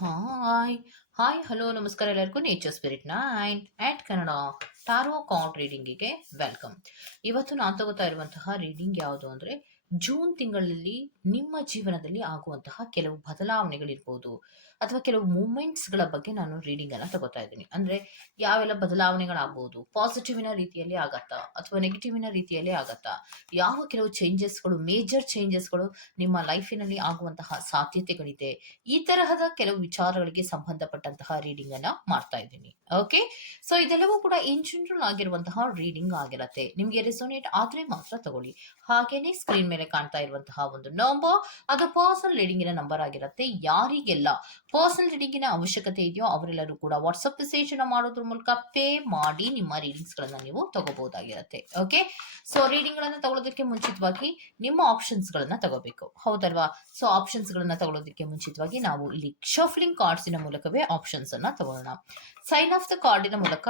Hi hi hello ನಮಸ್ಕಾರ ಎಲ್ಲರಿಗೂ nature spirit nine at Kannada tarot count ರೀಡಿಂಗಿಗೆ welcome ಇವತ್ತು ನಾನು ತಗೋತಾ ಇರುವಂತಹ ರೀಡಿಂಗ್ ಯಾವುದು ಅಂದರೆ ಜೂನ್ ತಿಂಗಳಲ್ಲಿ ನಿಮ್ಮ ಜೀವನದಲ್ಲಿ ಆಗುವಂತಹ ಕೆಲವು ಬದಲಾವಣೆಗಳಿರ್ಬೋದು ಅಥವಾ ಕೆಲವು ಮೂಮೆಂಟ್ಸ್ಗಳ ಬಗ್ಗೆ ನಾನು ರೀಡಿಂಗ್ ಅನ್ನ ತಗೋತಾ ಇದ್ದೀನಿ. ಅಂದ್ರೆ ಯಾವೆಲ್ಲ ಬದಲಾವಣೆಗಳಾಗಬಹುದು ಪಾಸಿಟಿವಿನ ರೀತಿಯಲ್ಲಿ ಆಗತ್ತಾ? ಅಥವಾ ನೆಗೆಟಿವಿನ ರೀತಿಯಲ್ಲಿ ಆಗತ್ತಾ? ಯಾವ ಕೆಲವು ಚೇಂಜಸ್ಗಳು ಮೇಜರ್ ಚೇಂಜಸ್ಗಳು ನಿಮ್ಮ ಲೈಫಿನಲ್ಲಿ ಆಗುವಂತಹ ಸಾಧ್ಯತೆಗಳಿದೆ? ಈ ತರಹದ ಕೆಲವು ವಿಚಾರಗಳಿಗೆ ಸಂಬಂಧಪಟ್ಟಂತಹ ರೀಡಿಂಗ್ ಅನ್ನ ಮಾಡ್ತಾ ಇದ್ದೀನಿ. ಓಕೆ ಸೊ ಇದೆಲ್ಲವೂ ಕೂಡ ಇನ್ ಜನರಲ್ ಆಗಿರುವಂತಹ ರೀಡಿಂಗ್ ಆಗಿರತ್ತೆ. ನಿಮ್ಗೆ ರೆಸೋನೇಟ್ ಆದ್ರೆ ಮಾತ್ರ ತಗೊಳ್ಳಿ. ಹಾಗೇನೆ ಸ್ಕ್ರೀನ್ ಮೇಲೆ ಕಾಣ್ತಾ ಇರುವಂತಹ ಒಂದು ನಂಬರ್ ಅದು ಪರ್ಸನಲ್ ರೀಡಿಂಗಿನ ನಂಬರ್ ಆಗಿರುತ್ತೆ. ಯಾರಿಗೆಲ್ಲ ಪರ್ಸನಲ್ ರೀಡಿಂಗಿನ ಅವಶ್ಯಕತೆ ಇದೆಯೋ ಅವರೆಲ್ಲರೂ ಕೂಡ ವಾಟ್ಸಪ್ ಮೆಸೇಜ್ ಮಾಡೋದ್ರ ಮೂಲಕ ಪೇ ಮಾಡಿ ನಿಮ್ಮ ರೀಡಿಂಗ್ಸ್ ಗಳನ್ನ ನೀವು ತಗೋಬಹುದಾಗಿರುತ್ತೆ. ಓಕೆ ಸೊ ರೀಡಿಂಗ್ ಗಳನ್ನ ತಗೊಳ್ಳೋದಕ್ಕೆ ಮುಂಚಿತವಾಗಿ ನಿಮ್ಮ ಆಪ್ಷನ್ಸ್ ಗಳನ್ನ ತಗೋಬೇಕು. ಹೌದಲ್ವಾ? ಸೊ ಆಪ್ಷನ್ಸ್ ಗಳನ್ನ ತಗೊಳ್ಳೋದಕ್ಕೆ ಮುಂಚಿತವಾಗಿ ನಾವು ಇಲ್ಲಿ ಶಫ್ಲಿಂಗ್ ಕಾರ್ಡ್ಸಿನ ಮೂಲಕವೇ ಆಪ್ಷನ್ಸ್ ಅನ್ನ ತಗೊಳ್ಳೋಣ. ಸೈನ್ ಆಫ್ ದ ಕಾರ್ಡಿನ ಮೂಲಕ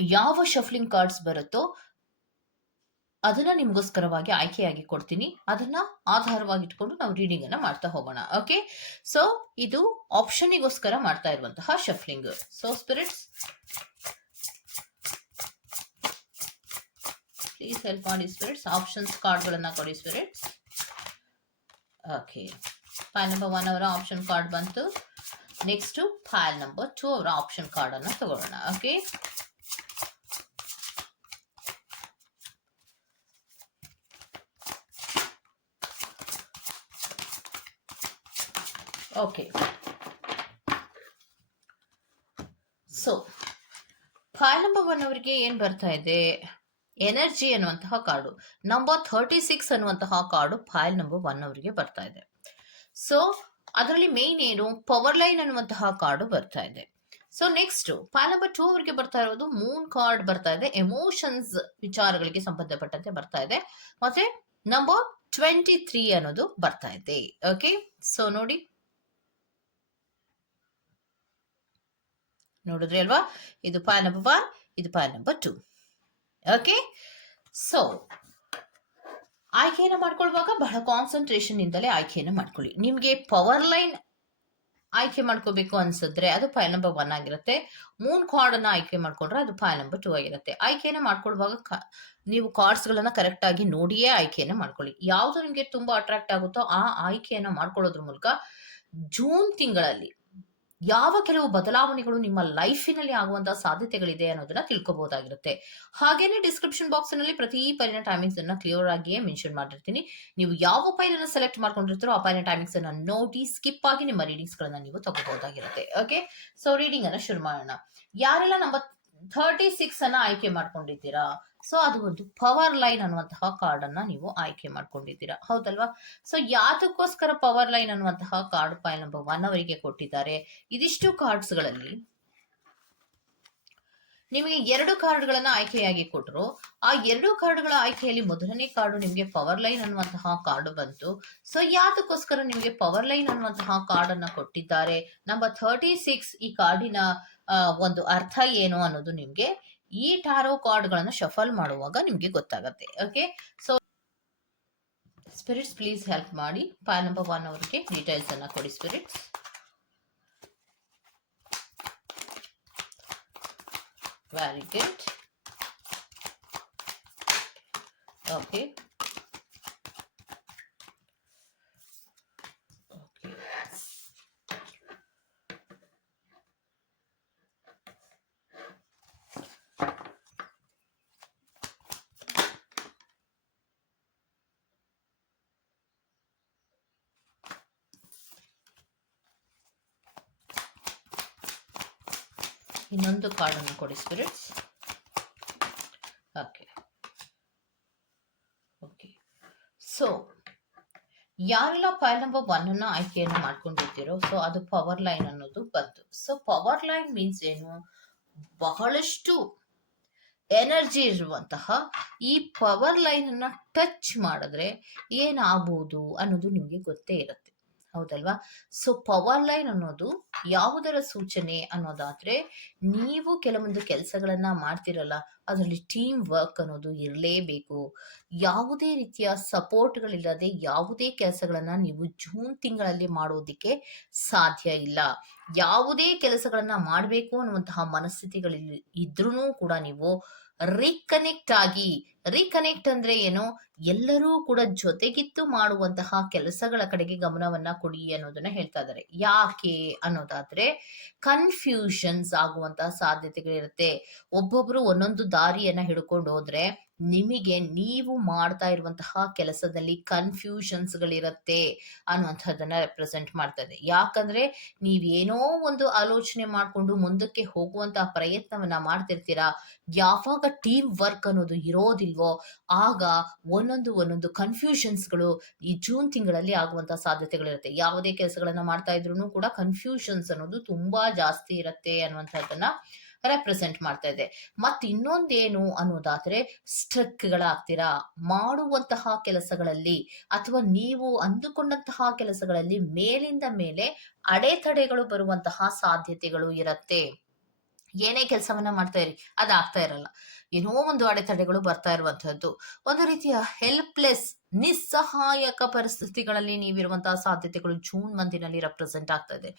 ಯಾವ ಶಫ್ಲಿಂಗ್ ಕಾರ್ಡ್ಸ್ ಬರುತ್ತೋ ಅದನ್ನ ನಿಮಗೋಸ್ಕರವಾಗಿ ಆಯ್ಕೆಯಾಗಿ ಕೊಡ್ತೀನಿ. ಅದನ್ನ ಆಧಾರವಾಗಿ ಇಟ್ಕೊಂಡು ನಾವು ರೀಡಿಂಗ್ ಅನ್ನ ಮಾಡ್ತಾ ಹೋಗೋಣ. ಓಕೆ ಸೊ ಇದು ಆಪ್ಷನಿಗೋಸ್ಕರ ಮಾಡ್ತಾ ಇರುವಂತಹ shuffling so spirits please help ಮಾಡಿ ಸ್ಪಿರಿಟ್ಸ್ ಆಪ್ಷನ್ಸ್ ಕಾರ್ಡ್ಗಳನ್ನ ಕೊಡಿ spirits okay pile number one ಅವರ ಆಪ್ಷನ್ ಕಾರ್ಡ್ ಬಂತು. ನೆಕ್ಸ್ಟ್ ಫೈಲ್ ನಂಬರ್ ಟೂ ಅವರ ಆಪ್ಷನ್ ಕಾರ್ಡ್ ಅನ್ನ ತಗೊಳ್ಳೋಣ. Okay okay so number one ಅವರಿಗೆ ಏನು ಬರ್ತಾ ಇದೆ? ಎನರ್ಜಿ ಅನ್ನುವಂತಹ ಕಾರ್ಡು ನಂಬರ್ ಥರ್ಟಿ ಸಿಕ್ಸ್ ಅನ್ನುವಂತಹ ಕಾರ್ಡು ಫೈಲ್ ನಂಬರ್ ಒನ್ ಅವರಿಗೆ ಬರ್ತಾ ಇದೆ. ಸೊ ಅದರಲ್ಲಿ ಮೇನ್ ಏನು? ಪವರ್ ಲೈನ್ ಅನ್ನುವಂತಹ ಕಾರ್ಡು ಬರ್ತಾ ಇದೆ. So next pile number two ಅವರಿಗೆ ಬರ್ತಾ ಇರೋದು ಮೂನ್ ಕಾರ್ಡ್ ಬರ್ತಾ ಇದೆ. ಎಮೋಷನ್ಸ್ ವಿಚಾರಗಳಿಗೆ ಸಂಬಂಧಪಟ್ಟಂತೆ ಬರ್ತಾ ಇದೆ. ಮತ್ತೆ ನಂಬರ್ ಟ್ವೆಂಟಿ ತ್ರೀ ಅನ್ನೋದು ಬರ್ತಾ ಇದೆ. ಓಕೆ ಸೊ ನೋಡಿ. ನೋಡಿದ್ರಿ ಅಲ್ವಾ? ಇದು ಪಾಯ್ ನಂಬರ್ ಒನ್ ಇದು pile number two okay so ಆಯ್ಕೆಯನ್ನು ಮಾಡ್ಕೊಳ್ಳುವಾಗ ಬಹಳ ಕಾನ್ಸಂಟ್ರೇಷನ್ ಇಂದಲೇ ಆಯ್ಕೆಯನ್ನು ಮಾಡ್ಕೊಳ್ಳಿ. ನಿಮಗೆ ಪವರ್ ಲೈನ್ ಆಯ್ಕೆ ಮಾಡ್ಕೋಬೇಕು ಅನ್ಸಿದ್ರೆ ಅದು ಫೈಲ್ ನಂಬರ್ ಒನ್ ಆಗಿರುತ್ತೆ. ಮೂನ್ ಕಾರ್ಡ್ ಅನ್ನ ಆಯ್ಕೆ ಮಾಡ್ಕೊಂಡ್ರೆ ಅದು ಫೈಲ್ ನಂಬರ್ ಟೂ ಆಗಿರುತ್ತೆ. ಆಯ್ಕೆಯನ್ನು ಮಾಡ್ಕೊಳ್ಳುವಾಗ ನೀವು ಕಾರ್ಡ್ಸ್ ಗಳನ್ನ ಕರೆಕ್ಟ್ ಆಗಿ ನೋಡಿಯೇ ಆಯ್ಕೆಯನ್ನು ಮಾಡ್ಕೊಳ್ಳಿ. ಯಾವುದು ನಿಮಗೆ ತುಂಬಾ ಅಟ್ರಾಕ್ಟ್ ಆಗುತ್ತೋ ಆ ಆಯ್ಕೆಯನ್ನು ಮಾಡ್ಕೊಳ್ಳೋದ್ರ ಮೂಲಕ ಜೂನ್ ತಿಂಗಳಲ್ಲಿ ಯಾವ ಕೆಲವು ಬದಲಾವಣೆಗಳು ನಿಮ್ಮ ಲೈಫಿನಲ್ಲಿ ಆಗುವಂತಹ ಸಾಧ್ಯತೆಗಳಿದೆ ಅನ್ನೋದನ್ನ ತಿಳ್ಕೊಬಹುದಾಗಿರುತ್ತೆ ಹಾಗೇನೆ ಡಿಸ್ಕ್ರಿಪ್ಷನ್ ಬಾಕ್ಸ್ನಲ್ಲಿ ಪ್ರತಿ ಪೈಲಿನ ಟೈಮಿಂಗ್ಸ್ ಅನ್ನ ಕ್ಲಿಯರ್ ಆಗಿಯೇ ಮೆನ್ಷನ್ ಮಾಡಿರ್ತೀನಿ. ನೀವು ಯಾವ ಪೈಲನ್ನ ಸೆಲೆಕ್ಟ್ ಮಾಡ್ಕೊಂಡಿರ್ತೀರೋ ಆ ಪೈಲಿನ ಟೈಮಿಂಗ್ಸ್ ಅನ್ನ ನೋಡಿ ಸ್ಕಿಪ್ ಆಗಿ ನಿಮ್ಮ ರೀಡಿಂಗ್ಸ್ ಗಳನ್ನ ನೀವು ತಗೋಬಹುದಾಗಿರುತ್ತೆ ಓಕೆ ಸೊ ರೀಡಿಂಗ್ ಅನ್ನ ಶುರು ಮಾಡೋಣ. ಯಾರೆಲ್ಲ ನಂಬರ್ ಥರ್ಟಿ ಸಿಕ್ಸ್ ಅನ್ನ ಆಯ್ಕೆ ಮಾಡ್ಕೊಂಡಿದ್ದೀರಾ? ಸೊ ಅದು ಒಂದು ಪವರ್ ಲೈನ್ ಅನ್ನುವಂತಹ ಕಾರ್ಡ್ ಅನ್ನ ನೀವು ಆಯ್ಕೆ ಮಾಡ್ಕೊಂಡಿದ್ದೀರಾ. ಹೌದಲ್ವಾ? ಸೊ ಯಾತಕ್ಕೋಸ್ಕರ ಪವರ್ ಲೈನ್ ಅನ್ನುವಂತಹ ಕಾರ್ಡ್ ಪೈಲ್ ನಂಬರ್ ಒನ್ ಅವರಿಗೆ ಕೊಟ್ಟಿದ್ದಾರೆ? ಇದಿಷ್ಟು ಕಾರ್ಡ್ಸ್ಗಳಲ್ಲಿ ನಿಮಗೆ ಎರಡು ಕಾರ್ಡ್ಗಳನ್ನ ಆಯ್ಕೆಯಾಗಿ ಕೊಟ್ಟರು ಆ ಎರಡು ಕಾರ್ಡ್ಗಳ ಆಯ್ಕೆಯಲ್ಲಿ ಮೊದಲನೇ ಕಾರ್ಡು ನಿಮಗೆ ಪವರ್ ಲೈನ್ ಅನ್ನುವಂತಹ ಕಾರ್ಡ್ ಬಂತು. ಸೊ ಯಾತಕ್ಕೋಸ್ಕರ ನಿಮಗೆ ಪವರ್ ಲೈನ್ ಅನ್ನುವಂತಹ ಕಾರ್ಡ್ ಅನ್ನ ಕೊಟ್ಟಿದ್ದಾರೆ? ನಂಬರ್ ಥರ್ಟಿ ಸಿಕ್ಸ್ ಈ ಕಾರ್ಡಿನ ಒಂದು ಅರ್ಥ ಏನು ಅನ್ನೋದು ನಿಮ್ಗೆ ಈ ಟಾರೋ ಕಾರ್ಡ್ಗಳನ್ನು ಶಫಲ್ ಮಾಡುವಾಗ ನಿಮಗೆ ಗೊತ್ತಾಗತ್ತೆ okay so spirits please help ಮಾಡಿ. ಫೈಲ್ ನಂಬರ್ ಒನ್ ಅವರಿಗೆ ಡೀಟೇಲ್ಸ್ ಅನ್ನ ಕೊಡಿ ಸ್ಪಿರಿಟ್ಸ್ ವೆರಿ ಗುಡ್ ಓಕೆ ಇನ್ನೊಂದು ಕಾರ್ಡನ್ನು ಕೊಡಿ ಸ್ಪಿರಿಟ್ಸ್ ಓಕೆ ಓಕೆ ಸೊ ಯಾರೆಲ್ಲ ಫೈಲ್ ನಂಬರ್ ಒನ್ ಅನ್ನ ಆಯ್ಕೆಯನ್ನು ಮಾಡ್ಕೊಂಡಿರ್ತೀರೋ ಸೊ ಅದು ಪವರ್ ಲೈನ್ ಅನ್ನೋದು ಬಂತು. ಸೊ ಪವರ್ ಲೈನ್ ಮೀನ್ಸ್ ಏನು? ಬಹಳಷ್ಟು ಎನರ್ಜಿ ಇರುವಂತಹ ಈ ಪವರ್ ಲೈನ್ ಅನ್ನ ಟಚ್ ಮಾಡಿದ್ರೆ ಏನಾಗಬಹುದು ಅನ್ನೋದು ನಿಮಗೆ ಗೊತ್ತೇ ಇರುತ್ತೆ. ಹೌದಲ್ವಾ? ಸೊ ಪವರ್ ಲೈನ್ ಅನ್ನೋದು ಯಾವುದರ ಸೂಚನೆ ಅನ್ನೋದಾದ್ರೆ ನೀವು ಕೆಲವೊಂದು ಕೆಲಸಗಳನ್ನ ಮಾಡ್ತಿರಲ್ಲ, ಅದರಲ್ಲಿ ಟೀಮ್ ವರ್ಕ್ ಅನ್ನೋದು ಇರಲೇಬೇಕು. ಯಾವುದೇ ರೀತಿಯ ಸಪೋರ್ಟ್ಗಳಿಲ್ಲದೆ ಯಾವುದೇ ಕೆಲಸಗಳನ್ನ ನೀವು ಜೂನ್ ತಿಂಗಳಲ್ಲಿ ಮಾಡೋದಿಕ್ಕೆ ಸಾಧ್ಯ ಇಲ್ಲ. ಯಾವುದೇ ಕೆಲಸಗಳನ್ನ ಮಾಡಬೇಕು ಅನ್ನುವಂತಹ ಮನಸ್ಥಿತಿಗಳಲ್ಲಿ ಇದ್ರೂ ಕೂಡ ನೀವು ರೀಕನೆಕ್ಟ್ ಆಗಿ ರೀಕನೆಕ್ಟ್ ಅಂದ್ರೆ ಏನು? ಎಲ್ಲರೂ ಕೂಡ ಜೊತೆಗಿತ್ತು ಮಾಡುವಂತಹ ಕೆಲಸಗಳ ಕಡೆಗೆ ಗಮನವನ್ನ ಕೊಡಿ ಅನ್ನೋದನ್ನ ಹೇಳ್ತಾ ಇದ್ದಾರೆ. ಯಾಕೆ ಅನ್ನೋದಾದ್ರೆ ಕನ್ಫ್ಯೂಷನ್ಸ್ ಆಗುವಂತಹ ಸಾಧ್ಯತೆಗಳಿರುತ್ತೆ. ಒಬ್ಬೊಬ್ರು ಒಂದೊಂದು ದಾರಿಯನ್ನ ಹಿಡ್ಕೊಂಡು ಹೋದ್ರೆ ನಿಮಗೆ ನೀವು ಮಾಡ್ತಾ ಇರುವಂತಹ ಕೆಲಸದಲ್ಲಿ ಕನ್ಫ್ಯೂಷನ್ಸ್ ಗಳಿರತ್ತೆ ಅನ್ನುವಂಥದ್ದನ್ನ ರೆಪ್ರೆಸೆಂಟ್ ಮಾಡ್ತಾ ಇದೆ ಯಾಕಂದ್ರೆ ನೀವೇನೋ ಒಂದು ಆಲೋಚನೆ ಮಾಡಿಕೊಂಡು ಮುಂದಕ್ಕೆ ಹೋಗುವಂತಹ ಪ್ರಯತ್ನವನ್ನ ಮಾಡ್ತಿರ್ತೀರಾ? ಯಾವಾಗ ಟೀಮ್ ವರ್ಕ್ ಅನ್ನೋದು ಇರೋದಿಲ್ವೋ, ಆಗ ಒಂದೊಂದು ಒಂದೊಂದು ಕನ್ಫ್ಯೂಷನ್ಸ್ಗಳು ಈ ಜೂನ್ ತಿಂಗಳಲ್ಲಿ ಆಗುವಂತಹ ಸಾಧ್ಯತೆಗಳಿರುತ್ತೆ. ಯಾವುದೇ ಕೆಲಸಗಳನ್ನ ಮಾಡ್ತಾ ಇದ್ರು ಕೂಡ ಕನ್ಫ್ಯೂಷನ್ಸ್ ಅನ್ನೋದು ತುಂಬಾ ಜಾಸ್ತಿ ಇರುತ್ತೆ ಅನ್ನುವಂಥದ್ದನ್ನ ರೆಪ್ರೆಸೆಂಟ್ ಮಾಡ್ತಾ ಇದೆ. ಮತ್ತೆ ಇನ್ನೊಂದೇನು ಅನ್ನೋದಾದ್ರೆ ಸ್ಟ್ರಕ್ಗಳಾಗ್ತೀರಾ? ಮಾಡುವಂತಹ ಕೆಲಸಗಳಲ್ಲಿ ಅಥವಾ ನೀವು ಅಂದುಕೊಂಡಂತಹ ಕೆಲಸಗಳಲ್ಲಿ ಮೇಲಿಂದ ಮೇಲೆ ಅಡೆತಡೆಗಳು ಬರುವಂತಹ ಸಾಧ್ಯತೆಗಳು ಇರತ್ತೆ. ಏನೇ ಕೆಲಸವನ್ನ ಮಾಡ್ತಾ ಇರಿ, ಅದಾಗ್ತಾ ಇರಲ್ಲ. ಏನೋ ಒಂದು ಅಡೆತಡೆಗಳು ಬರ್ತಾ ಇರುವಂತಹದ್ದು ಒಂದು ರೀತಿಯ ಹೆಲ್ಪ್ಲೆಸ್ ನಿಸ್ಸಹಾಯಕ ಪರಿಸ್ಥಿತಿಗಳಲ್ಲಿ ನೀವಿರುವಂತಹ ಸಾಧ್ಯತೆಗಳು ಜೂನ್ ಮಂತಿನಲ್ಲಿ ರೆಪ್ರೆಸೆಂಟ್ ಆಗ್ತಾ ಇದೆ.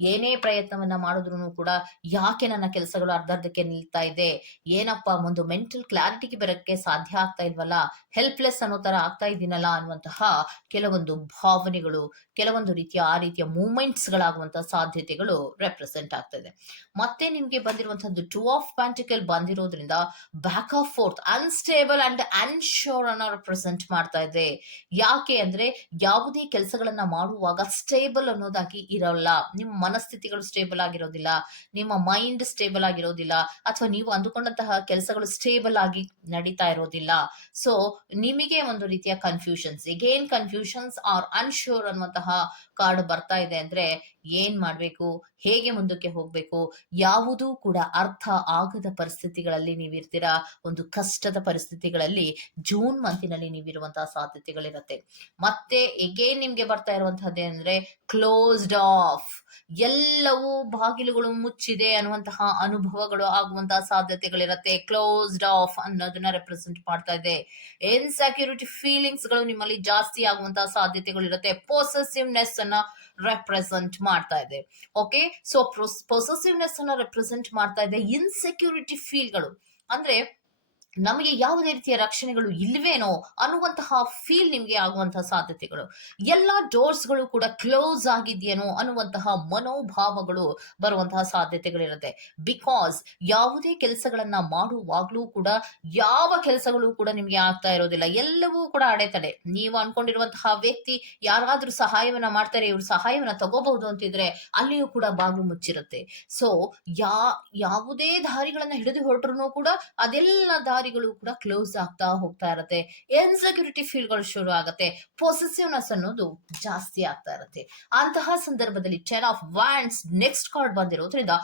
ಏನೇ ಪ್ರಯತ್ನವನ್ನ ಮಾಡಿದ್ರು ಕೂಡ ಯಾಕೆ ನನ್ನ ಕೆಲಸಗಳು ಅರ್ಧರ್ಧಕ್ಕೆ ನಿಲ್ತಾ ಇದೆ? ಏನಪ್ಪ, ಒಂದು ಮೆಂಟಲ್ ಕ್ಲಾರಿಟಿಗೆ ಬರಕ್ಕೆ ಸಾಧ್ಯ ಆಗ್ತಾ ಇಲ್ವಲ್ಲ? ಹೆಲ್ಪ್ಲೆಸ್ ಅನ್ನೋ ತರ ಆಗ್ತಾ ಇದ್ದೀನಲ್ಲ ಅನ್ನುವಂತಹ ಕೆಲವೊಂದು ಭಾವನೆಗಳು, ಕೆಲವೊಂದು ರೀತಿಯ ಆ ರೀತಿಯ ಮೂಮೆಂಟ್ಸ್ ಗಳಾಗುವಂತಹ ಸಾಧ್ಯತೆಗಳು ರೆಪ್ರೆಸೆಂಟ್ ಆಗ್ತಾ ಇದೆ. ಮತ್ತೆ ನಿಮ್ಗೆ ಬಂದಿರುವಂತಹದ್ದು ಟೂ ಆಫ್ ಪ್ಯಾಂಟಿಕಲ್ ಬಂದಿರೋದ್ರಿಂದ back of fourth unstable and unsure ಅನ್ನ ರೆಪ್ರೆಸೆಂಟ್ ಮಾಡ್ತಾ ಇದೆ. ಯಾಕೆ ಅಂದ್ರೆ ಯಾವುದೇ ಕೆಲಸಗಳನ್ನ ಮಾಡುವಾಗ ಸ್ಟೇಬಲ್ ಅನ್ನೋದಾಗಿ ಇರಲ್ಲ. ನಿಮ್ಮ ಮನಸ್ಥಿತಿಗಳು ಸ್ಟೇಬಲ್ ಆಗಿರೋದಿಲ್ಲ. ನಿಮ್ಮ ಮೈಂಡ್ ಸ್ಟೇಬಲ್ ಆಗಿರೋದಿಲ್ಲ. ಅಥವಾ ನೀವು ಅಂದುಕೊಂಡಂತಹ ಕೆಲಸಗಳು ಸ್ಟೇಬಲ್ ಆಗಿ ನಡೀತಾ ಇರೋದಿಲ್ಲ. ಸೊ ನಿಮಗೆ ಒಂದು ರೀತಿಯ confusions again confusions or unsure ಅನ್ನುವಂತಹ ಕಾರ್ಡ್ ಬರ್ತಾ ಇದೆ ಅಂದ್ರೆ ಏನ್ ಮಾಡ್ಬೇಕು? ಹೇಗೆ ಮುಂದಕ್ಕೆ ಹೋಗ್ಬೇಕು? ಯಾವುದೂ ಕೂಡ ಅರ್ಥ ಆಗದ ಪರಿಸ್ಥಿತಿಗಳಲ್ಲಿ ನೀವಿರ್ತೀರಾ? ಒಂದು ಕಷ್ಟದ ಪರಿಸ್ಥಿತಿಗಳಲ್ಲಿ ಜೂನ್ ಮಂತಿನಲ್ಲಿ ನೀವಿರುವಂತಹ ಸಾಧ್ಯತೆಗಳಿರುತ್ತೆ. ಮತ್ತೆ ಎಗೇನ್ ನಿಮ್ಗೆ ಬರ್ತಾ ಇರುವಂತಹದ್ದು ಅಂದ್ರೆ ಕ್ಲೋಸ್ಡ್ ಆಫ್ ಎಲ್ಲವೂ ಬಾಗಿಲುಗಳು ಮುಚ್ಚಿದೆ ಅನ್ನುವಂತಹ ಅನುಭವಗಳು ಆಗುವಂತಹ ಸಾಧ್ಯತೆಗಳಿರತ್ತೆ. ಕ್ಲೋಸ್ಡ್ ಆಫ್ ಅನ್ನೋದನ್ನ ರೆಪ್ರೆಸೆಂಟ್ ಮಾಡ್ತಾ ಇದೆ. ಇನ್ಸೆಕ್ಯೂರಿಟಿ ಫೀಲಿಂಗ್ಸ್ಗಳು ನಿಮ್ಮಲ್ಲಿ ಜಾಸ್ತಿ ಆಗುವಂತಹ ಸಾಧ್ಯತೆಗಳಿರುತ್ತೆ. ಪೊಸೆಸಿವ್ನೆಸ್ ಅನ್ನ ರೆಪ್ರೆಸೆಂಟ್ ಮಾಡ್ತಾ ಇದೆ. ಓಕೆ ಸೊ ಪೊಸೆಸಿವ್ನೆಸ್ ಅನ್ನ ರೆಪ್ರೆಸೆಂಟ್ ಮಾಡ್ತಾ ಇದೆ. ಇನ್ಸೆಕ್ಯೂರಿಟಿ ಫೀಲ್ಗಳು ಅಂದ್ರೆ ನಮಗೆ ಯಾವುದೇ ರೀತಿಯ ರಕ್ಷಣೆಗಳು ಇಲ್ವೇನೋ ಅನ್ನುವಂತಹ ಫೀಲ್ ನಿಮಗೆ ಆಗುವಂತಹ ಸಾಧ್ಯತೆಗಳು. ಎಲ್ಲಾ ಡೋರ್ಸ್ಗಳು ಕೂಡ ಕ್ಲೋಸ್ ಆಗಿದೆಯೇನೋ ಅನ್ನುವಂತಹ ಮನೋಭಾವಗಳು ಬರುವಂತಹ ಸಾಧ್ಯತೆಗಳಿರುತ್ತೆ. ಬಿಕಾಸ್ ಯಾವುದೇ ಕೆಲಸಗಳನ್ನ ಮಾಡುವಾಗ್ಲೂ ಕೂಡ ಯಾವ ಕೆಲಸಗಳು ಕೂಡ ನಿಮ್ಗೆ ಆಗ್ತಾ ಇರೋದಿಲ್ಲ. ಎಲ್ಲವೂ ಕೂಡ ಅಡೆತಡೆ. ನೀವು ಅನ್ಕೊಂಡಿರುವಂತಹ ವ್ಯಕ್ತಿ ಯಾರಾದ್ರೂ ಸಹಾಯವನ್ನ ಮಾಡ್ತಾರೆ, ಇವರು ಸಹಾಯವನ್ನ ತಗೋಬಹುದು ಅಂತಿದ್ರೆ ಅಲ್ಲಿಯೂ ಕೂಡ ಬಾಗಿಲು ಮುಚ್ಚಿರುತ್ತೆ. ಸೊ ಯಾ, ಯಾವುದೇ ದಾರಿಗಳನ್ನ ಹಿಡಿದು ಹೊರಟ್ರು ಕೂಡ ಅದೆಲ್ಲ ದಾರಿಗಳು ಕೂಡ ಕ್ಲೋಸ್ ಆಗ್ತಾ ಹೋಗ್ತಾ ಇರುತ್ತೆ. ಇನ್ಸೆಕ್ಯೂರಿಟಿ ಫೀಲ್ಗಳು ಶುರು ಆಗುತ್ತೆ. ಪೊಸೆಸಿವ್ನೆಸ್ ಅನ್ನೋದು ಜಾಸ್ತಿ ಆಗ್ತಾ ಇರುತ್ತೆ. ಅಂತಹ ಸಂದರ್ಭದಲ್ಲಿ ten of wands next card ಬಂದಿರೋದ್ರಿಂದ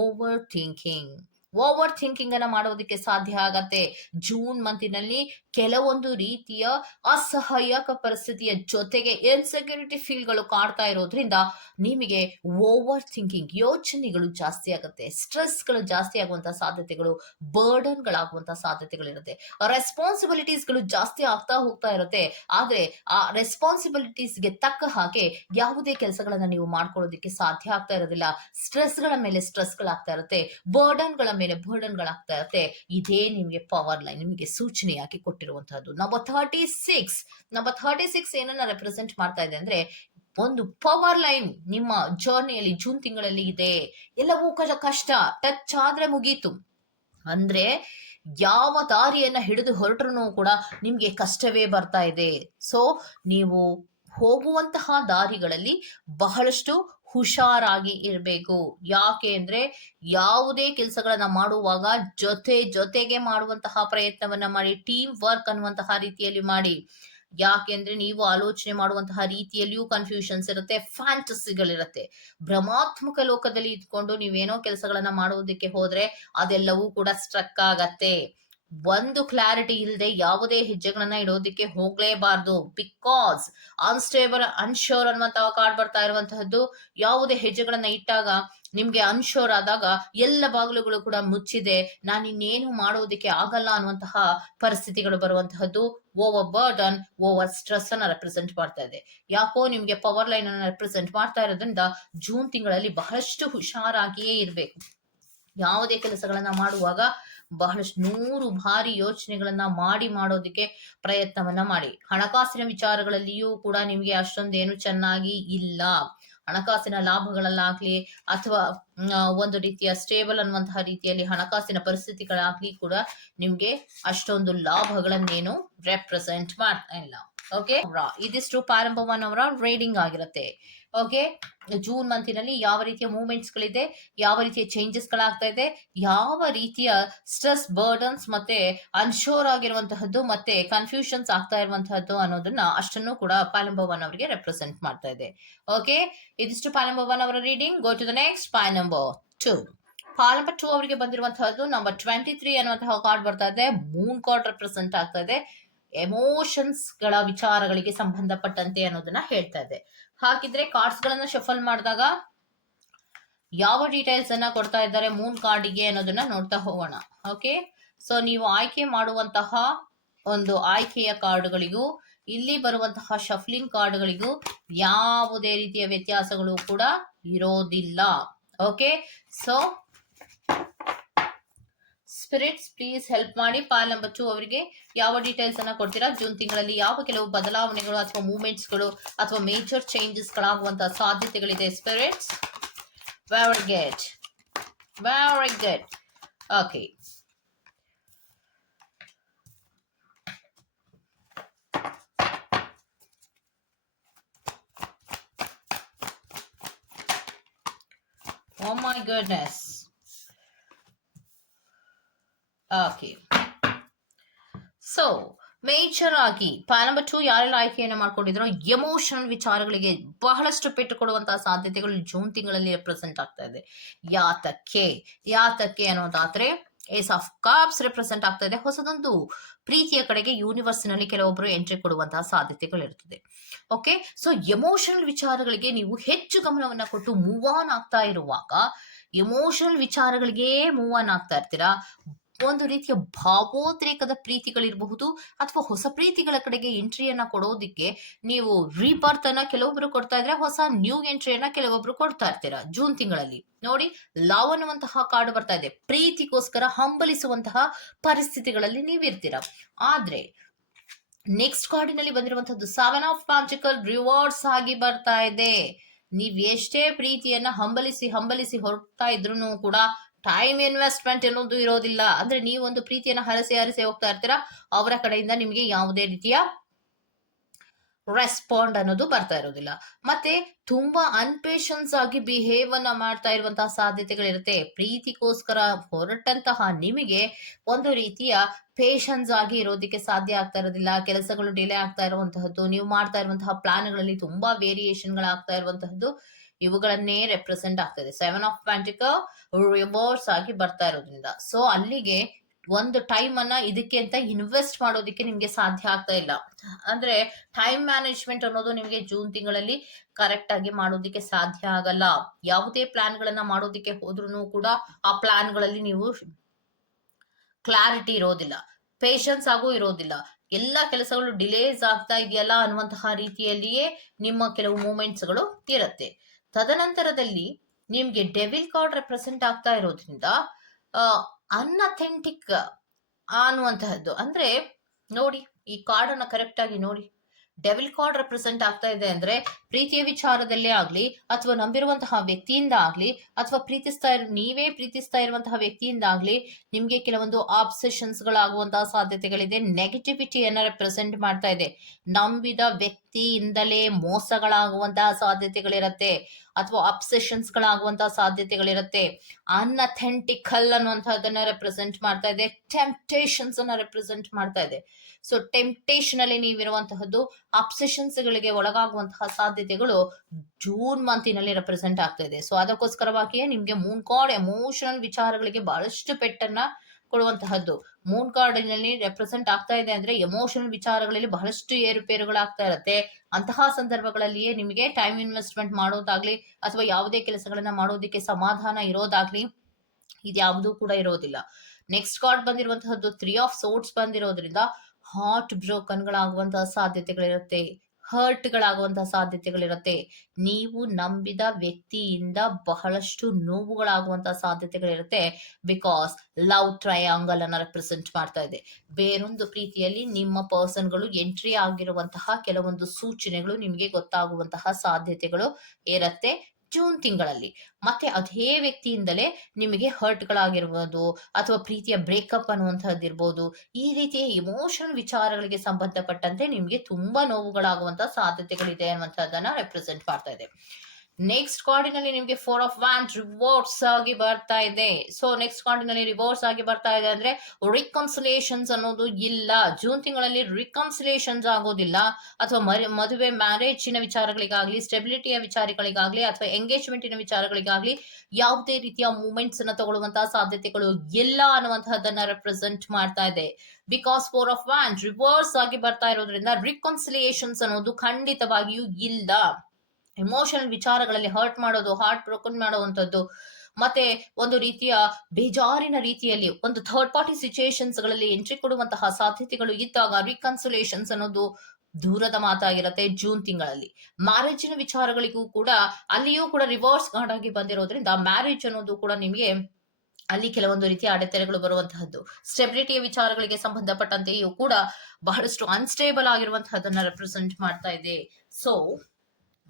ಓವರ್ ಥಿಂಕಿಂಗ್ ಓವರ್ ಥಿಂಕಿಂಗ್ ಅನ್ನ ಮಾಡೋದಕ್ಕೆ ಸಾಧ್ಯ ಆಗತ್ತೆ. ಜೂನ್ ಮಂತಿನಲ್ಲಿ ಕೆಲವೊಂದು ರೀತಿಯ ಅಸಹಾಯಕ ಪರಿಸ್ಥಿತಿಯ ಜೊತೆಗೆ ಇನ್ಸೆಕ್ಯೂರಿಟಿ ಫೀಲ್ಗಳು ಕಾಡ್ತಾ ಇರೋದ್ರಿಂದ ನಿಮಗೆ ಓವರ್ ಥಿಂಕಿಂಗ್ ಯೋಚನೆಗಳು ಜಾಸ್ತಿ ಆಗುತ್ತೆ. ಸ್ಟ್ರೆಸ್ಗಳು ಜಾಸ್ತಿ ಆಗುವಂತಹ ಸಾಧ್ಯತೆಗಳು ಬರ್ಡನ್ಗಳಾಗುವಂತಹ ಸಾಧ್ಯತೆಗಳಿರುತ್ತೆ. ರೆಸ್ಪಾನ್ಸಿಬಿಲಿಟೀಸ್ಗಳು ಜಾಸ್ತಿ ಆಗ್ತಾ ಹೋಗ್ತಾ ಇರುತ್ತೆ. ಆದ್ರೆ ಆ ರೆಸ್ಪಾನ್ಸಿಬಿಲಿಟೀಸ್ಗೆ ತಕ್ಕ ಹಾಗೆ ಯಾವುದೇ ಕೆಲಸಗಳನ್ನ ನೀವು ಮಾಡ್ಕೊಳ್ಳೋದಕ್ಕೆ ಸಾಧ್ಯ ಆಗ್ತಾ ಇರೋದಿಲ್ಲ. ಸ್ಟ್ರೆಸ್ಗಳ ಮೇಲೆ ಸ್ಟ್ರೆಸ್ಗಳಾಗ್ತಾ ಇರುತ್ತೆ. ಬರ್ಡನ್ಗಳ ಮೇಲೆ ಬರ್ಡನ್ಗಳಾಗ್ತಾ ಇರುತ್ತೆ ಇದೇ ನಿಮಗೆ ಪವರ್ ಲೈನ್ ನಿಮಗೆ ಸೂಚನೆಯಾಗಿ ಕೊಟ್ಟಿರುವಂತಹದ್ದು. Number thirty six number thirty six ಏನನ್ನ ರೆಪ್ರೆಸೆಂಟ್ ಮಾಡ್ತಾ ಇದೆ ಅಂದ್ರೆ, ಒಂದು ಪವರ್ ಲೈನ್ ನಿಮ್ಮ ಜರ್ನಿಯಲ್ಲಿ ಜೂನ್ ತಿಂಗಳಲ್ಲಿ ಇದೆ. ಎಲ್ಲವೂ ಕಷ್ಟ ಟಚ್ ಆದ್ರೆ ಮುಗೀತು. ಅಂದ್ರೆ, ಯಾವ ದಾರಿಯನ್ನ ಹಿಡಿದು ಹೊರಟ್ರು ಕೂಡ ನಿಮ್ಗೆ ಕಷ್ಟವೇ ಬರ್ತಾ ಇದೆ. ಸೊ ನೀವು ಹೋಗುವಂತಹ ದಾರಿಗಳಲ್ಲಿ ಬಹಳಷ್ಟು ಹುಷಾರಾಗಿ ಇರಬೇಕು. ಯಾಕೆ ಅಂದ್ರೆ ಯಾವುದೇ ಕೆಲಸಗಳನ್ನ ಮಾಡುವಾಗ ಜೊತೆ ಜೊತೆಗೆ ಮಾಡುವಂತಹ ಪ್ರಯತ್ನವನ್ನ ಮಾಡಿ ಟೀಮ್ ವರ್ಕ್ ಅನ್ನುವಂತಹ ರೀತಿಯಲ್ಲಿ ಮಾಡಿ. ಯಾಕೆಂದ್ರೆ ನೀವು ಆಲೋಚನೆ ಮಾಡುವಂತಹ ರೀತಿಯಲ್ಲಿಯೂ ಕನ್ಫ್ಯೂಷನ್ಸ್ ಇರುತ್ತೆ ಫ್ಯಾಂಟಸಿಗಳಿರುತ್ತೆ ಭ್ರಮಾತ್ಮಕ ಲೋಕದಲ್ಲಿ ಇದ್ಕೊಂಡು ನೀವೇನೋ ಕೆಲಸಗಳನ್ನ ಮಾಡುವುದಕ್ಕೆ ಹೋದ್ರೆ ಅದೆಲ್ಲವೂ ಕೂಡ ಸ್ಟ್ರಕ್ ಆಗತ್ತೆ. ಒಂದು ಕ್ಲಾರಿಟಿ ಇಲ್ಲದೆ ಯಾವುದೇ ಹೆಜ್ಜೆಗಳನ್ನ ಇಡೋದಕ್ಕೆ ಹೋಗ್ಲೇಬಾರ್ದು. ಬಿಕಾಸ್ ಅನ್ಸ್ಟೇಬಲ್ ಅನ್ಶೋರ್ ಅನ್ನುವಂತಹ ಕಾರ್ಡ್ ಬರ್ತಾ ಇರುವಂತಹದ್ದು ಯಾವುದೇ ಹೆಜ್ಜೆಗಳನ್ನ ಇಟ್ಟಾಗ ನಿಮ್ಗೆ ಅನ್ಶೋರ್ ಆದಾಗ ಎಲ್ಲ ಬಾಗಿಲುಗಳು ಕೂಡ ಮುಚ್ಚಿದೆ. ನಾನು ಇನ್ನೇನು ಮಾಡೋದಕ್ಕೆ ಆಗಲ್ಲ ಅನ್ನುವಂತಹ ಪರಿಸ್ಥಿತಿಗಳು ಬರುವಂತಹದ್ದು ಓವರ್ ಬರ್ಡನ್ ಓವರ್ ಸ್ಟ್ರೆಸ್ ಅನ್ನ ರೆಪ್ರೆಸೆಂಟ್ ಮಾಡ್ತಾ ಇದೆ. ಯಾಕೋ ನಿಮ್ಗೆ ಪವರ್ ಲೈನ್ ಅನ್ನ ರೆಪ್ರೆಸೆಂಟ್ ಮಾಡ್ತಾ ಇರೋದ್ರಿಂದ ಜೂನ್ ತಿಂಗಳಲ್ಲಿ ಬಹಳಷ್ಟು ಹುಷಾರಾಗಿಯೇ ಇರಬೇಕು. ಯಾವುದೇ ಕೆಲಸಗಳನ್ನ ಮಾಡುವಾಗ ಬಹಳಷ್ಟು ನೂರು ಬಾರಿ ಯೋಚನೆಗಳನ್ನ ಮಾಡಿ ಮಾಡೋದಕ್ಕೆ ಪ್ರಯತ್ನವನ್ನ ಮಾಡಿ. ಹಣಕಾಸಿನ ವಿಚಾರಗಳಲ್ಲಿಯೂ ಕೂಡ ನಿಮ್ಗೆ ಅಷ್ಟೊಂದೇನು ಚೆನ್ನಾಗಿ ಇಲ್ಲ. ಹಣಕಾಸಿನ ಲಾಭಗಳಲ್ಲಾಗ್ಲಿ ಅಥವಾ ಒಂದು ರೀತಿಯ ಸ್ಟೇಬಲ್ ಅನ್ನುವಂತಹ ರೀತಿಯಲ್ಲಿ ಹಣಕಾಸಿನ ಪರಿಸ್ಥಿತಿಗಳಾಗ್ಲಿ ಕೂಡ ನಿಮ್ಗೆ ಅಷ್ಟೊಂದು ಲಾಭಗಳನ್ನೇನು ರೆಪ್ರೆಸೆಂಟ್ ಮಾಡ್ತಾ ಇಲ್ಲ. ಓಕೆ ಇದಿಷ್ಟು ಪಾರಂಭವನ್ ಅವರ ರೀಡಿಂಗ್ ಆಗಿರುತ್ತೆ. ಓಕೆ ಜೂನ್ ಮಂತಿನಲ್ಲಿ ಯಾವ ರೀತಿಯ ಮೂವ್ಮೆಂಟ್ಸ್ ಗಳಿದೆ, ಯಾವ ರೀತಿಯ ಚೇಂಜಸ್ ಗಳಾಗ್ತಾ ಇದೆ, ಯಾವ ರೀತಿಯ ಸ್ಟ್ರೆಸ್ ಬರ್ಡನ್ಸ್ ಮತ್ತೆ ಅನ್ಶೋರ್ ಆಗಿರುವಂತಹದ್ದು ಮತ್ತೆ ಕನ್ಫ್ಯೂಷನ್ಸ್ ಆಗ್ತಾ ಇರುವಂತಹದ್ದು ಅನ್ನೋದನ್ನ ಅಷ್ಟನ್ನು ಕೂಡ ಪಾಲಂಬವನ್ ಅವರಿಗೆ ರೆಪ್ರೆಸೆಂಟ್ ಮಾಡ್ತಾ ಇದೆ. ಓಕೆ ಇದಿಷ್ಟು ಪಾಲಂಬವನ್ ಅವರ reading go to the next pile number two pile number two ಅವರಿಗೆ ಬಂದಿರುವಂತಹದ್ದು ನಂಬರ್ ಟ್ವೆಂಟಿ ತ್ರೀ ಅನ್ನುವಂತಹ ಕಾರ್ಡ್ ಬರ್ತಾ ಇದೆ. ಮೂನ್ ಕಾರ್ಡ್ ರೆಪ್ರೆಸೆಂಟ್ ಆಗ್ತಾ ಇದೆ. ಎಮೋಷನ್ಸ್ಗಳ ವಿಚಾರಗಳಿಗೆ ಸಂಬಂಧಪಟ್ಟಂತೆ ಅನ್ನೋದನ್ನ ಹೇಳ್ತಾ ಇದೆ. ಹಾಗಿದ್ರೆ ಕಾರ್ಡ್ಸ್ ಗಳನ್ನ ಶಫಲ್ ಮಾಡಿದಾಗ ಯಾವ ಡೀಟೇಲ್ಸ್ ಅನ್ನ ಕೊಡ್ತಾ ಇದ್ದಾರೆ ಮೂನ್ ಕಾರ್ಡಿಗೆ ಅನ್ನೋದನ್ನ ನೋಡ್ತಾ ಹೋಗೋಣ. ಓಕೆ ಸೊ ನೀವು ಆಯ್ಕೆ ಮಾಡುವಂತಹ ಒಂದು ಆಯ್ಕೆಯ ಕಾರ್ಡ್ಗಳಿಗೂ ಇಲ್ಲಿ ಬರುವಂತಹ ಶಫ್ಲಿಂಗ್ ಕಾರ್ಡ್ಗಳಿಗೂ ಯಾವುದೇ ರೀತಿಯ ವ್ಯತ್ಯಾಸಗಳು ಕೂಡ ಇರೋದಿಲ್ಲ. Okay so spirits please help ಮಾಡಿ ಪಾಲ್ ನಂಬರ್ ಟೂ ಅವರಿಗೆ ಯಾವ ಡೀಟೇಲ್ಸ್ ಅನ್ನ ಕೊಡ್ತೀರಾ? ಜೂನ್ ತಿಂಗಳಲ್ಲಿ ಯಾವ ಕೆಲವು ಬದಲಾವಣೆಗಳು ಅಥವಾ ಮೂವ್ಮೆಂಟ್ಸ್ಗಳು ಅಥವಾ ಮೇಜರ್ ಚೇಂಜಸ್ ಗಳಾಗುವಂತಹ ಸಾಧ್ಯತೆಗಳಿದೆ? Spirits very good very good okay Oh my goodness. Okay so major ಆಗಿ ನಂಬರ್ ಟು ಯಾರೆಲ್ಲ ಆಯ್ಕೆಯನ್ನು ಮಾಡ್ಕೊಂಡಿದ್ರು ಎಮೋಷನಲ್ ವಿಚಾರಗಳಿಗೆ ಬಹಳಷ್ಟು ಪೆಟ್ಟು ಕೊಡುವಂತಹ ಸಾಧ್ಯತೆಗಳು ಜೂನ್ ತಿಂಗಳಲ್ಲಿ ರೆಪ್ರೆಸೆಂಟ್ ಆಗ್ತಾ ಇದೆ. ಯಾತಕ್ಕೆ? ಯಾತಕ್ಕೆ ಅನ್ನೋದಾದ್ರೆ ಏಸ್ ಆಫ್ ಕಾಪ್ಸ್ ರೆಪ್ರೆಸೆಂಟ್ ಆಗ್ತಾ ಇದೆ. ಹೊಸದೊಂದು ಪ್ರೀತಿಯ ಕಡೆಗೆ ಯೂನಿವರ್ಸ್ನಲ್ಲಿ ಕೆಲವೊಬ್ಬರು ಎಂಟ್ರಿ ಕೊಡುವಂತಹ ಸಾಧ್ಯತೆಗಳಿರ್ತದೆ ಓಕೆ ಸೊ ಎಮೋಷನಲ್ ವಿಚಾರಗಳಿಗೆ ನೀವು ಹೆಚ್ಚು ಗಮನವನ್ನ ಕೊಟ್ಟು ಮೂವ್ ಆನ್ ಆಗ್ತಾ ಇರುವಾಗ ಎಮೋಷನಲ್ ವಿಚಾರಗಳಿಗೆ ಮೂವ್ ಆನ್ ಆಗ್ತಾ ಇರ್ತೀರಾ? ಒಂದು ರೀತಿಯ ಭಾವೋದ್ರೇಕದ ಪ್ರೀತಿಗಳಿರಬಹುದು ಅಥವಾ ಹೊಸ ಪ್ರೀತಿಗಳ ಕಡೆಗೆ ಎಂಟ್ರಿಯನ್ನ ಕೊಡೋದಿಕ್ಕೆ ನೀವು ರೀಬರ್ತ್ ಅನ್ನ ಕೆಲವೊಬ್ರು ಕೊಡ್ತಾ ಇದ್ರೆ ಹೊಸ ನ್ಯೂ ಎಂಟ್ರಿಯನ್ನ ಕೆಲವೊಬ್ರು ಕೊಡ್ತಾ ಇರ್ತೀರಾ ಜೂನ್ ತಿಂಗಳಲ್ಲಿ. ನೋಡಿ ಲವ್ ಅನ್ನುವಂತಹ ಕಾರ್ಡ್ ಬರ್ತಾ ಇದೆ. ಪ್ರೀತಿಗೋಸ್ಕರ ಹಂಬಲಿಸುವಂತಹ ಪರಿಸ್ಥಿತಿಗಳಲ್ಲಿ ನೀವಿರ್ತೀರಾ. ಆದ್ರೆ ನೆಕ್ಸ್ಟ್ ಕಾರ್ಡಿನಲ್ಲಿ ಬಂದಿರುವಂತದ್ದು ಸೆವೆನ್ ಆಫ್ ಮ್ಯಾಜಿಕಲ್ ರಿವಾರ್ಡ್ಸ್ ಆಗಿ ಬರ್ತಾ ಇದೆ. ನೀವ್ ಎಷ್ಟೇ ಪ್ರೀತಿಯನ್ನ ಹಂಬಲಿಸಿ ಹಂಬಲಿಸಿ ಹೊರಡ್ತಾ ಇದ್ರು ಕೂಡ ಟೈಮ್ ಇನ್ವೆಸ್ಟ್ಮೆಂಟ್ ಅನ್ನೋದು ಇರೋದಿಲ್ಲ. ಅಂದ್ರೆ ನೀವು ಒಂದು ಪ್ರೀತಿಯನ್ನ ಹರಸಿ ಹರಸಿ ಹೋಗ್ತಾ ಇರ್ತೀರಾ, ಅವರ ಕಡೆಯಿಂದ ನಿಮಗೆ ಯಾವುದೇ ರೀತಿಯ ರೆಸ್ಪಾಂಡ್ ಅನ್ನೋದು ಬರ್ತಾ ಇರೋದಿಲ್ಲ. ಮತ್ತೆ ತುಂಬಾ ಅನ್ಪೇಷನ್ಸ್ ಆಗಿ ಬಿಹೇವ್ ಅನ್ನ ಮಾಡ್ತಾ ಇರುವಂತಹ ಸಾಧ್ಯತೆಗಳಿರುತ್ತೆ. ಪ್ರೀತಿಗೋಸ್ಕರ ಹೊರಟಂತಹ ನಿಮಗೆ ಒಂದು ರೀತಿಯ ಪೇಷನ್ಸ್ ಆಗಿ ಇರೋದಕ್ಕೆ ಸಾಧ್ಯ ಆಗ್ತಾ ಇರೋದಿಲ್ಲ. ಕೆಲಸಗಳು ಡಿಲೇ ಆಗ್ತಾ ಇರುವಂತಹದ್ದು, ನೀವು ಮಾಡ್ತಾ ಇರುವಂತಹ ಪ್ಲಾನ್ಗಳಲ್ಲಿ ತುಂಬಾ ವೇರಿಯೇಷನ್ಗಳಾಗ್ತಾ ಇರುವಂತಹದ್ದು. ಇವುಗಳನ್ನೇ ರೆಪ್ರೆಸೆಂಟ್ ಆಗ್ತದೆ. ಸೆವೆನ್ ಆಫ್ ಪ್ಯಾಂಟಿಕಲ್ ರಿವರ್ಸ್ ಆಗಿ ಬರ್ತಾ ಇರೋದ್ರಿಂದ. ಸೊ ಅಲ್ಲಿಗೆ ಒಂದು ಟೈಮ್ ಅನ್ನ ಇದಕ್ಕೆ ಅಂತ ಇನ್ವೆಸ್ಟ್ ಮಾಡೋದಕ್ಕೆ ನಿಮ್ಗೆ ಸಾಧ್ಯ ಆಗ್ತಾ ಇಲ್ಲ. ಅಂದ್ರೆ ಟೈಮ್ ಮ್ಯಾನೇಜ್ಮೆಂಟ್ ಅನ್ನೋದು ನಿಮ್ಗೆ ಜೂನ್ ತಿಂಗಳಲ್ಲಿ ಕರೆಕ್ಟ್ ಆಗಿ ಮಾಡೋದಕ್ಕೆ ಸಾಧ್ಯ ಆಗಲ್ಲ. ಯಾವುದೇ ಪ್ಲಾನ್ ಗಳನ್ನ ಮಾಡೋದಕ್ಕೆ ಹೋದ್ರೂ ಕೂಡ ಆ ಪ್ಲಾನ್ಗಳಲ್ಲಿ ನೀವು ಕ್ಲಾರಿಟಿ ಇರೋದಿಲ್ಲ. ಪೇಷನ್ಸ್ ಆಗೂ ಇರೋದಿಲ್ಲ. ಎಲ್ಲ ಕೆಲಸಗಳು ಡಿಲೇಸ್ ಆಗ್ತಾ ಇದೆಯಲ್ಲ ಅನ್ನುವಂತಹ ರೀತಿಯಲ್ಲಿಯೇ ನಿಮ್ಮ ಕೆಲವು ಮೂಮೆಂಟ್ಸ್ಗಳು ಇರುತ್ತೆ ತದನಂತರದಲ್ಲಿ ನಿಮ್ಗೆ ಡೆವಿಲ್ ಕಾರ್ಡ್ ರೆಪ್ರೆಸೆಂಟ್ ಆಗ್ತಾ ಇರೋದ್ರಿಂದ ಅನ್ಅಥೆಂಟಿಕ್ ಅನ್ನುವಂತಹದ್ದು. ಅಂದ್ರೆ ನೋಡಿ, ಈ ಕಾರ್ಡ್ ಅನ್ನ ಕರೆಕ್ಟ್ ಆಗಿ ನೋಡಿ. ಡೆವಿಲ್ ಕಾರ್ಡ್ ರೆಪ್ರೆಸೆಂಟ್ ಆಗ್ತಾ ಇದೆ ಅಂದ್ರೆ ಪ್ರೀತಿಯ ವಿಚಾರದಲ್ಲೇ ಆಗ್ಲಿ, ಅಥವಾ ನಂಬಿರುವಂತಹ ವ್ಯಕ್ತಿಯಿಂದ ಆಗ್ಲಿ, ಅಥವಾ ಪ್ರೀತಿಸ್ತಾ ಇರೋ, ನೀವೇ ಪ್ರೀತಿಸ್ತಾ ಇರುವಂತಹ ವ್ಯಕ್ತಿಯಿಂದ ಆಗ್ಲಿ, ನಿಮ್ಗೆ ಕೆಲವೊಂದು ಆಬ್ಸೆಷನ್ಸ್ ಗಳಾಗುವಂತಹ ಸಾಧ್ಯತೆಗಳಿದೆ ನೆಗೆಟಿವಿಟಿಯನ್ನ ರೆಪ್ರೆಸೆಂಟ್ ಮಾಡ್ತಾ ಇದೆ. ನಂಬಿದ ವ್ಯಕ್ತಿಯಿಂದಲೇ ಮೋಸಗಳಾಗುವಂತಹ ಸಾಧ್ಯತೆಗಳಿರತ್ತೆ ಅಥವಾ ಅಬ್ಸೆಷನ್ಸ್ ಗಳಾಗುವಂತಹ ಸಾಧ್ಯತೆಗಳಿರುತ್ತೆ. ಅನ್ಅಥೆಂಟಿಕಲ್ ಅನ್ನುವಂಥದ್ದನ್ನ ರೆಪ್ರೆಸೆಂಟ್ ಮಾಡ್ತಾ ಇದೆ ಟೆಂಪ್ಟೇಷನ್ಸ್ ಅನ್ನ ರೆಪ್ರೆಸೆಂಟ್ ಮಾಡ್ತಾ ಇದೆ. ಸೊ ಟೆಂಪ್ಟೇಷನ್ ಅಲ್ಲಿ ನೀವಿರುವಂತಹದ್ದು ಅಬ್ಸೆಷನ್ಸ್ ಗಳಿಗೆ ಒಳಗಾಗುವಂತಹ ಸಾಧ್ಯತೆಗಳು ಜೂನ್ ಮಂತಿನಲ್ಲಿ ರೆಪ್ರೆಸೆಂಟ್ ಆಗ್ತಾ ಇದೆ. ಸೊ ಅದಕ್ಕೋಸ್ಕರವಾಗಿಯೇ ನಿಮ್ಗೆ ಮೂನ್ ಕಾರ್ಡ್ ಎಮೋಷನಲ್ ವಿಚಾರಗಳಿಗೆ ಬಹಳಷ್ಟು ಪೆಟ್ಟನ್ನ ಕೊಡುವಂತಹದ್ದು. ಮೂನ್ ಕಾರ್ಡಿನಲ್ಲಿ ರೆಪ್ರೆಸೆಂಟ್ ಆಗ್ತಾ ಇದೆ ಅಂದ್ರೆ ಎಮೋಷನಲ್ ವಿಚಾರಗಳಲ್ಲಿ ಬಹಳಷ್ಟು ಏರುಪೇರುಗಳಾಗ್ತಾ ಇರುತ್ತೆ. ಅಂತಹ ಸಂದರ್ಭಗಳಲ್ಲಿಯೇ ನಿಮಗೆ ಟೈಮ್ ಇನ್ವೆಸ್ಟ್ಮೆಂಟ್ ಮಾಡೋದಾಗ್ಲಿ ಅಥವಾ ಯಾವುದೇ ಕೆಲಸಗಳನ್ನ ಮಾಡೋದಕ್ಕೆ ಸಮಾಧಾನ ಇರೋದಾಗ್ಲಿ ಇದ್ಯಾವುದೂ ಕೂಡ ಇರೋದಿಲ್ಲ. ನೆಕ್ಸ್ಟ್ ಕಾರ್ಡ್ ಬಂದಿರುವಂತಹದ್ದು ತ್ರೀ ಆಫ್ ಸೋಟ್ಸ್ ಬಂದಿರೋದ್ರಿಂದ ಹಾರ್ಟ್ ಬ್ರೋಕನ್ಗಳಾಗುವಂತಹ ಸಾಧ್ಯತೆಗಳಿರುತ್ತೆ. ಹರ್ಟ್ಗಳಾಗುವಂತಹ ಸಾಧ್ಯತೆಗಳಿರುತ್ತೆ. ನೀವು ನಂಬಿದ ವ್ಯಕ್ತಿಯಿಂದ ಬಹಳಷ್ಟು ನೋವುಗಳಾಗುವಂತಹ ಸಾಧ್ಯತೆಗಳಿರುತ್ತೆ. ಬಿಕಾಸ್ ಲವ್ ಟ್ರಯಾಂಗಲ್ ಅನ್ನ ರೆಪ್ರೆಸೆಂಟ್ ಮಾಡ್ತಾ ಇದೆ. ಬೇರೊಂದು ಪ್ರೀತಿಯಲ್ಲಿ ನಿಮ್ಮ ಪರ್ಸನ್ಗಳು ಎಂಟ್ರಿ ಆಗಿರುವಂತಹ ಕೆಲವೊಂದು ಸೂಚನೆಗಳು ನಿಮಗೆ ಗೊತ್ತಾಗುವಂತಹ ಸಾಧ್ಯತೆಗಳು ಇರುತ್ತೆ. ಜೂನ್ ತಿಂಗಳಲ್ಲಿ. ಮತ್ತೆ ಅದೇ ವ್ಯಕ್ತಿಯಿಂದಲೇ ನಿಮಗೆ ಹರ್ಟ್ಗಳಾಗಿರ್ಬೋದು ಅಥವಾ ಪ್ರೀತಿಯ ಬ್ರೇಕಪ್ ಅನ್ನುವಂಥದ್ದು ಇರ್ಬೋದು ಈ ರೀತಿಯ ಇಮೋಷನ್ ವಿಚಾರಗಳಿಗೆ ಸಂಬಂಧಪಟ್ಟಂತೆ ನಿಮಗೆ ತುಂಬಾ ನೋವುಗಳಾಗುವಂತಹ ಸಾಧ್ಯತೆಗಳಿದೆ ಅನ್ನುವಂಥದ್ದನ್ನ ರೆಪ್ರೆಸೆಂಟ್ ಮಾಡ್ತಾ ಇದೆ. ನೆಕ್ಸ್ಟ್ ಕಾರ್ಡಿನಲ್ಲಿ ನಿಮಗೆ ಫೋರ್ ಆಫ್ ವ್ಯಾನ್ ರಿವರ್ಸ್ ಆಗಿ ಬರ್ತಾ ಇದೆ. ಸೊ ನೆಕ್ಸ್ಟ್ ಕಾರ್ಡಿನಲ್ಲಿ ರಿವರ್ಸ್ ಆಗಿ ಬರ್ತಾ ಇದೆ ಅಂದ್ರೆ ರಿಕನ್ಸಿಲೇಷನ್ಸ್ ಅನ್ನೋದು ಇಲ್ಲ. ಜೂನ್ ತಿಂಗಳಲ್ಲಿ ರಿಕನ್ಸಿಲೇಷನ್ಸ್ ಆಗೋದಿಲ್ಲ. ಅಥವಾ ಮದುವೆ ಮ್ಯಾರೇಜಿನ ವಿಚಾರಗಳಿಗಾಗ್ಲಿ ಸ್ಟೆಬಿಲಿಟಿಯ ವಿಚಾರಗಳಿಗಾಗ್ಲಿ, ಅಥವಾ ಎಂಗೇಜ್ಮೆಂಟಿನ ವಿಚಾರಗಳಿಗಾಗ್ಲಿ ಯಾವುದೇ ರೀತಿಯ ಮೂಮೆಂಟ್ಸ್ ಅನ್ನ ತಗೊಳ್ಳುವಂತಹ ಸಾಧ್ಯತೆಗಳು ಇಲ್ಲ ಅನ್ನುವಂತಹದನ್ನ ರೆಪ್ರೆಸೆಂಟ್ ಮಾಡ್ತಾ ಇದೆ. Because four of wand reverse ಆಗಿ ಬರ್ತಾ ಇರೋದ್ರಿಂದ ರಿಕನ್ಸಿಲಿಯೇಷನ್ಸ್ ಅನ್ನೋದು ಖಂಡಿತವಾಗಿಯೂ ಇಲ್ಲ. ಎಮೋಷನಲ್ ವಿಚಾರಗಳಲ್ಲಿ ಹರ್ಟ್ ಮಾಡೋದು ಹಾರ್ಟ್ ಬ್ರೋಕನ್ ಮಾಡುವಂಥದ್ದು, ಮತ್ತೆ ಒಂದು ರೀತಿಯ ಬೇಜಾರಿನ ರೀತಿಯಲ್ಲಿ, ಒಂದು ಥರ್ಡ್ ಪಾರ್ಟಿ ಸಿಚುಯೇಷನ್ಸ್ಗಳಲ್ಲಿ ಎಂಟ್ರಿ ಕೊಡುವಂತಹ ಸಾಧ್ಯತೆಗಳು ಇದ್ದಾಗ ರಿಕನ್ಸುಲೇಷನ್ಸ್ ಅನ್ನೋದು ದೂರದ ಮಾತಾಗಿರುತ್ತೆ ಜೂನ್ ತಿಂಗಳಲ್ಲಿ. ಮ್ಯಾರೇಜಿನ ವಿಚಾರಗಳಿಗೂ ಕೂಡ ಅಲ್ಲಿಯೂ ಕೂಡ ರಿವರ್ಸ್ ಗಾರ್ಡ್ ಆಗಿ ಬಂದಿರೋದ್ರಿಂದ ಮ್ಯಾರೇಜ್ ಅನ್ನೋದು ಕೂಡ ನಿಮಗೆ ಅಲ್ಲಿ ಕೆಲವೊಂದು ರೀತಿಯ ಅಡೆತಡೆಗಳು ಬರುವಂತಹದ್ದು. ಸ್ಟೆಬಿಲಿಟಿಯ ವಿಚಾರಗಳಿಗೆ ಸಂಬಂಧಪಟ್ಟಂತೆಯೂ ಕೂಡ ಬಹಳಷ್ಟು ಅನ್ಸ್ಟೇಬಲ್ ಆಗಿರುವಂತಹದನ್ನ ರೆಪ್ರೆಸೆಂಟ್ ಮಾಡ್ತಾ ಇದೆ. ಸೊ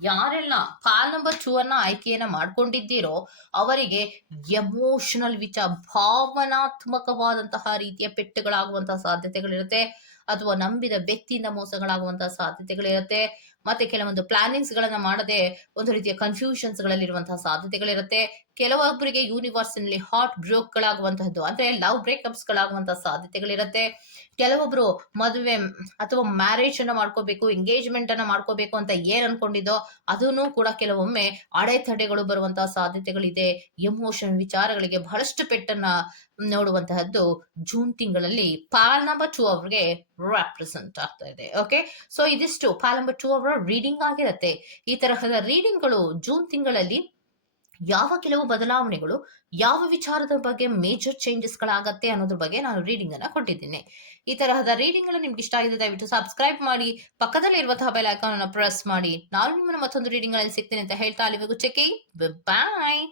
ಯಾರೆಲ್ಲ ಕಾಲ್ ನಂಬರ್ ಟೂ ಅನ್ನ ಆಯ್ಕೆಯನ್ನ ಮಾಡ್ಕೊಂಡಿದ್ದೀರೋ ಅವರಿಗೆ ಎಮೋಷನಲ್ ವಿಚಾರ ಭಾವನಾತ್ಮಕವಾದಂತಹ ರೀತಿಯ ಪೆಟ್ಟುಗಳಾಗುವಂತಹ ಸಾಧ್ಯತೆಗಳಿರುತ್ತೆ. ಅಥವಾ ನಂಬಿದ ವ್ಯಕ್ತಿಯಿಂದ ಮೋಸಗಳಾಗುವಂತಹ ಸಾಧ್ಯತೆಗಳಿರುತ್ತೆ. ಮತ್ತೆ ಕೆಲವೊಂದು ಪ್ಲಾನಿಂಗ್ಸ್ ಗಳನ್ನ ಮಾಡದೆ ಒಂದು ರೀತಿಯ ಕನ್ಫ್ಯೂಷನ್ಸ್ ಗಳಲ್ಲಿರುವಂತಹ ಸಾಧ್ಯತೆಗಳಿರುತ್ತೆ. ಕೆಲವೊಬ್ಬರಿಗೆ ಯೂನಿವರ್ಸ್ನಲ್ಲಿ ಹಾಟ್ ಬ್ರೋಕ್ ಗಳಾಗುವಂತಹದ್ದು ಅಂದ್ರೆ ಲವ್ ಬ್ರೇಕಪ್ಸ್ ಗಳಾಗುವಂತಹ ಸಾಧ್ಯತೆಗಳಿರುತ್ತೆ. ಕೆಲವೊಬ್ರು ಮದುವೆ ಅಥವಾ ಮ್ಯಾರೇಜ್ ಅನ್ನ ಮಾಡ್ಕೋಬೇಕು ಎಂಗೇಜ್ಮೆಂಟ್ ಅನ್ನ ಮಾಡ್ಕೋಬೇಕು ಅಂತ ಏನ್ ಅನ್ಕೊಂಡಿದ್ದೋ ಅದನ್ನು ಕೂಡ ಕೆಲವೊಮ್ಮೆ ಅಡೆತಡೆಗಳು ಬರುವಂತಹ ಸಾಧ್ಯತೆಗಳಿದೆ. ಎಮೋಷನ್ ವಿಚಾರಗಳಿಗೆ ಬಹಳಷ್ಟು ಪೆಟ್ಟನ್ನ ನೋಡುವಂತಹದ್ದು ಜೂನ್ ತಿಂಗಳಲ್ಲಿ ಪಾಲ್ ನಂಬರ್ ಟೂ ಅವ್ರಿಗೆ ರೆಪ್ರೆಸೆಂಟ್ ಆಗ್ತಾ ಇದೆ. ಓಕೆ ಸೊ ಇದಿಷ್ಟು ಪಾಲ್ ನಂಬರ್ ಟೂ ಅವರ ರೀಡಿಂಗ್ ಆಗಿರತ್ತೆ. ಈ ತರಹದ ರೀಡಿಂಗ್ಗಳು ಜೂನ್ ತಿಂಗಳಲ್ಲಿ ಯಾವ ಕೆಲವು ಬದಲಾವಣೆಗಳು ಯಾವ ವಿಚಾರದ ಬಗ್ಗೆ ಮೇಜರ್ ಚೇಂಜಸ್ಗಳಾಗತ್ತೆ ಅನ್ನೋದ್ರ ಬಗ್ಗೆ ನಾನು ರೀಡಿಂಗ್ ಅನ್ನ ಕೊಟ್ಟಿದ್ದೀನಿ. ಈ ತರಹದ ರೀಡಿಂಗ್ ನಿಮ್ಗೆ ಇಷ್ಟ ಆಗಿದೆ, ದಯವಿಟ್ಟು ಸಬ್ಸ್ಕ್ರೈಬ್ ಮಾಡಿ ಪಕ್ಕದಲ್ಲಿ ಇರುವಂತಹ ಬೆಲ್ ಐಕಾನ್ ಅನ್ನು ಪ್ರೆಸ್ ಮಾಡಿ. ನಾನು ನಿಮ್ಮನ್ನು ಮತ್ತೊಂದು ರೀಡಿಂಗ್ಗಳಲ್ಲಿ ಸಿಗ್ತೀನಿ ಅಂತ ಹೇಳ್ತಾ ಅಲ್ಲಿವರೆಗೂ ಚೆಕ್ ಬಾಯ್